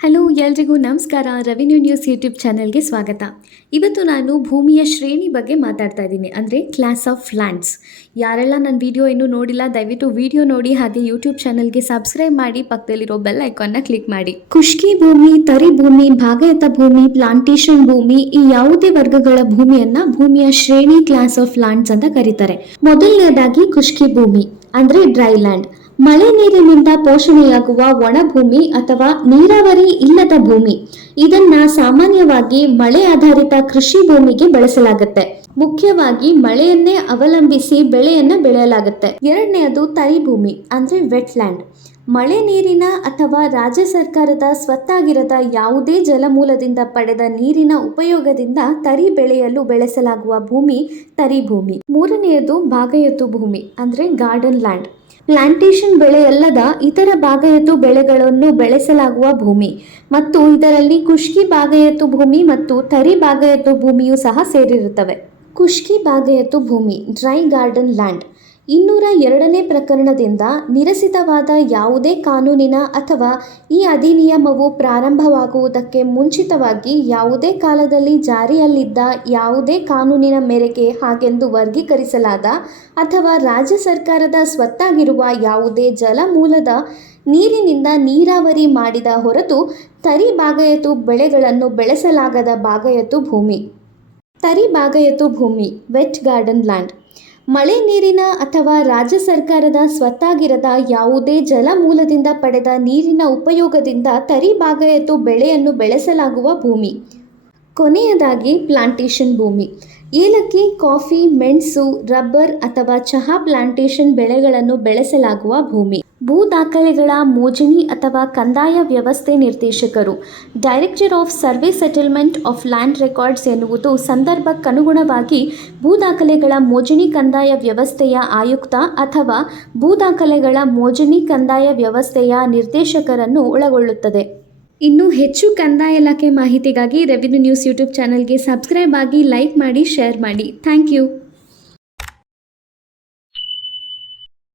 Hello ಎಲ್ರಿಗೂ ನಮಸ್ಕಾರ. Revenue news YouTube ಚಾನೆಲ್ಗೆ ಸ್ವಾಗತ. ಇವತ್ತು ನಾನು ಭೂಮಿಯ ಶ್ರೇಣಿ ಬಗ್ಗೆ ಮಾತಾಡ್ತಾ ಇದ್ದೀನಿ, ಅಂದರೆ ಕ್ಲಾಸ್ ಆಫ್ ಲ್ಯಾಂಡ್ಸ್. ಯಾರೆಲ್ಲ ನನ್ನ ವಿಡಿಯೋ ಇನ್ನೂ ನೋಡಿಲ್ಲ ದಯವಿಟ್ಟು ವಿಡಿಯೋ ನೋಡಿ, ಹಾಗೆ ಯೂಟ್ಯೂಬ್ ಚಾನೆಲ್ಗೆ ಸಬ್ಸ್ಕ್ರೈಬ್ ಮಾಡಿ, ಪಕ್ಕದಲ್ಲಿರೋ ಬೆಲ್ ಐಕಾನ್ನ ಕ್ಲಿಕ್ ಮಾಡಿ. ಖುಷ್ಕಿ ಭೂಮಿ, ತರಿ ಭೂಮಿ, ಭಾಗಯುತ ಭೂಮಿ, ಪ್ಲಾಂಟೇಶನ್ ಭೂಮಿ, ಈ ಯಾವುದೇ ವರ್ಗಗಳ ಭೂಮಿಯನ್ನ ಭೂಮಿಯ ಶ್ರೇಣಿ ಕ್ಲಾಸ್ ಆಫ್ ಲ್ಯಾಂಡ್ಸ್ ಅಂತ ಕರೀತಾರೆ. ಮೊದಲನೇದಾಗಿ ಖುಷ್ಕಿ ಭೂಮಿ ಅಂದರೆ ಡ್ರೈ ಲ್ಯಾಂಡ್, ಮಳೆ ನೀರಿನಿಂದ ಪೋಷಣೆಯಾಗುವ ಒಣಭೂಮಿ ಅಥವಾ ನೀರಾವರಿ ಇಲ್ಲದ ಭೂಮಿ. ಇದನ್ನ ಸಾಮಾನ್ಯವಾಗಿ ಮಳೆ ಆಧಾರಿತ ಕೃಷಿ ಭೂಮಿಗೆ ಬಳಸಲಾಗುತ್ತೆ. ಮುಖ್ಯವಾಗಿ ಮಳೆಯನ್ನೇ ಅವಲಂಬಿಸಿ ಬೆಳೆಯನ್ನ ಬೆಳೆಯಲಾಗುತ್ತೆ. ಎರಡನೆಯದು ತರಿ ಭೂಮಿ ಅಂದ್ರೆ ವೆಟ್ ಲ್ಯಾಂಡ್. ಮಳೆ ನೀರಿನ ಅಥವಾ ರಾಜ್ಯ ಸರ್ಕಾರದ ಸ್ವತ್ತಾಗಿರದ ಯಾವುದೇ ಜಲಮೂಲದಿಂದ ಪಡೆದ ನೀರಿನ ಉಪಯೋಗದಿಂದ ತರಿ ಬೆಳೆಯಲು ಬೆಳೆಸಲಾಗುವ ಭೂಮಿ ತರಿ ಭೂಮಿ. ಮೂರನೆಯದು ಭಾಗಯುತ ಭೂಮಿ ಅಂದ್ರೆ ಗಾರ್ಡನ್ ಲ್ಯಾಂಡ್. ಪ್ಲಾಂಟೇಶನ್ ಬೆಳೆಯಲ್ಲದ ಇತರ ಭಾಗಯುತ ಬೆಳೆಗಳನ್ನು ಬೆಳೆಸಲಾಗುವ ಭೂಮಿ, ಮತ್ತು ಇದರಲ್ಲಿ ಖುಷ್ಕಿ ಭಾಗಯುತ ಭೂಮಿ ಮತ್ತು ತರಿ ಭಾಗಯುತ ಭೂಮಿಯೂ ಸಹ ಸೇರಿರುತ್ತವೆ. ಖುಷ್ಕಿ ಭಾಗಯುತ ಭೂಮಿ ಡ್ರೈ ಗಾರ್ಡನ್ ಲ್ಯಾಂಡ್ 202ನೇ ಪ್ರಕರಣದಿಂದ ನಿರಸಿತವಾದ ಯಾವುದೇ ಕಾನೂನಿನ ಅಥವಾ ಈ ಅಧಿನಿಯಮವು ಪ್ರಾರಂಭವಾಗುವುದಕ್ಕೆ ಮುಂಚಿತವಾಗಿ ಯಾವುದೇ ಕಾಲದಲ್ಲಿ ಜಾರಿಯಲ್ಲಿದ್ದ ಯಾವುದೇ ಕಾನೂನಿನ ಮೇರೆಗೆ ಹಾಗೆಂದು ವರ್ಗೀಕರಿಸಲಾದ ಅಥವಾ ರಾಜ್ಯ ಸರ್ಕಾರದ ಸ್ವತ್ತಾಗಿರುವ ಯಾವುದೇ ಜಲಮೂಲದ ನೀರಿನಿಂದ ನೀರಾವರಿ ಮಾಡಿದ ಹೊರತು ತರಿ ಭಾಗಯುತ ಬೆಳೆಗಳನ್ನು ಬೆಳೆಸಲಾಗದ ಭಾಗಯುತ ಭೂಮಿ. ತರಿ ಭಾಗಯುತ ಭೂಮಿ ವೆಟ್ ಗಾರ್ಡನ್ ಲ್ಯಾಂಡ್. ಮಳೆ ನೀರಿನ ಅಥವಾ ರಾಜ್ಯ ಸರ್ಕಾರದ ಸ್ವತ್ತಾಗಿರದ ಯಾವುದೇ ಜಲಮೂಲದಿಂದ ಪಡೆದ ನೀರಿನ ಉಪಯೋಗದಿಂದ ತರಿ ಭಾಗಯುತ ಬೆಳೆಯನ್ನು ಬೆಳೆಸಲಾಗುವ ಭೂಮಿ. ಕೊನೆಯದಾಗಿ ಪ್ಲಾಂಟೇಶನ್ ಭೂಮಿ. ಏಲಕ್ಕಿ, ಕಾಫಿ, ಮೆಣಸು, ರಬ್ಬರ್ ಅಥವಾ ಚಹಾ ಪ್ಲಾಂಟೇಶನ್ ಬೆಳೆಗಳನ್ನು ಬೆಳೆಸಲಾಗುವ ಭೂಮಿ. ಭೂ ದಾಖಲೆಗಳ ಮೋಜಣಿ ಅಥವಾ ಕಂದಾಯ ವ್ಯವಸ್ಥೆ ನಿರ್ದೇಶಕರು director of survey settlement of land records ಎನ್ನುವುದು ಸಂದರ್ಭಕ್ಕನುಗುಣವಾಗಿ ಭೂ ದಾಖಲೆಗಳ ಮೋಜಣಿ ಕಂದಾಯ ವ್ಯವಸ್ಥೆಯ ಆಯುಕ್ತ ಅಥವಾ ಭೂ ದಾಖಲೆಗಳ ಮೋಜಣಿ ಕಂದಾಯ ವ್ಯವಸ್ಥೆಯ ನಿರ್ದೇಶಕರನ್ನು ಒಳಗೊಳ್ಳುತ್ತದೆ. ಇನ್ನೂ ಹೆಚ್ಚು ಕಂದಾಯ ಇಲಾಖೆ ಮಾಹಿತಿಗಾಗಿ ರೆವಿನ್ಯೂ ನ್ಯೂಸ್ ಯೂಟ್ಯೂಬ್ ಚಾನೆಲ್ಗೆ ಸಬ್ಸ್ಕ್ರೈಬ್ ಆಗಿ, ಲೈಕ್ ಮಾಡಿ, ಶೇರ್ ಮಾಡಿ. Thank you.